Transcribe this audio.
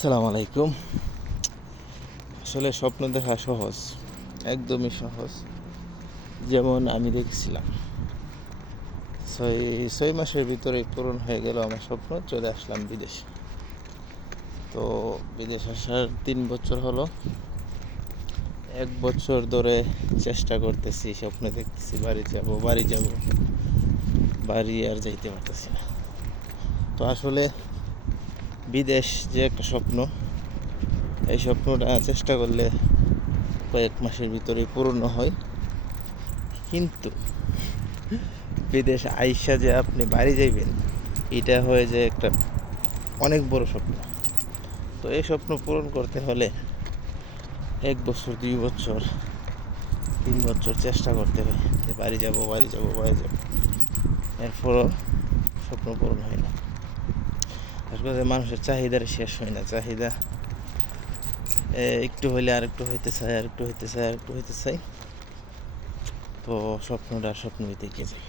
আসসালামু আলাইকুম। আসলে স্বপ্ন দেখা সহজ, একদমই সহজ। যেমন আমি দেখেছিলাম 6 মাসের ভিতরেই পূরণ হয়ে গেল আমার স্বপ্ন, চলে আসলাম বিদেশে। তো বিদেশ আসার 3 বছর হলো। 1 বছর ধরে চেষ্টা করতেছি, স্বপ্ন দেখতেছি বাড়ি যাব বাড়ি যাব, বাড়ি আর যাইতে পারতেছি না। তো আসলে বিদেশ যে একটা স্বপ্ন, এই স্বপ্নটা চেষ্টা করলে কয়েক মাসের ভিতরেই পূর্ণ হয়। কিন্তু বিদেশ আইসা যে আপনি বাড়ি যাইবেন, এটা হয়ে যায় একটা অনেক বড় স্বপ্ন। তো এই স্বপ্ন পূরণ করতে হলে 1 বছর, 2 বছর, 3 বছর চেষ্টা করতে হয় যে বাড়ি যাব বাড়ি যাব বাড়ি যাব। এরপরও স্বপ্ন পূরণ হয় না। আসলে মানুষের চাহিদার শেষ হয় না। চাহিদা একটু হইলে আর একটু হইতে চায়, আর একটু হইতে চায়, আর একটু হইতে চায়। তো স্বপ্নটা স্বপ্ন হইতে গিয়ে যায়।